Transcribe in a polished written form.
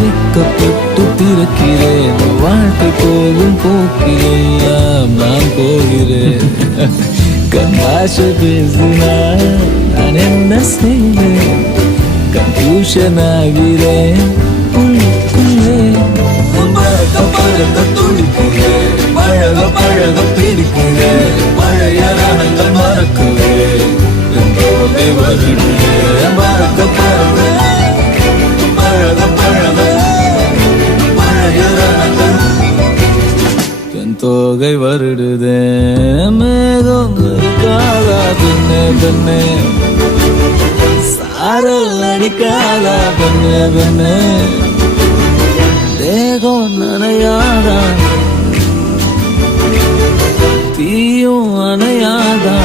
வைக்கப்பட்டு திறக்கிறேன். வாழ்க்கை போகும் போக்கிலெல்லாம் நான் போகிறேன். கண்ணாசை பேசினால் நான் என்ன செய்வேன்? கன்ஃபியூஷன் ஆகிறேன் உள்ளுக்குள்ளே. பழக பழக துடிக்கிறேன், பழக பழக பிடிக்கிறேன், பழைய ரணங்கள் மறக்குவேன். போதை வருகிறேன். பழக பழக பழக பழக பழைய ரணங்கள் என் தோகை வருடுதே. மேகம் இருக்காதா பெண்ணே பெண்ணே, சாரல் அடிக்காதா பெண்ணே பெண்ணே, தேகம் நனையாதா தீயும் அணையாதா.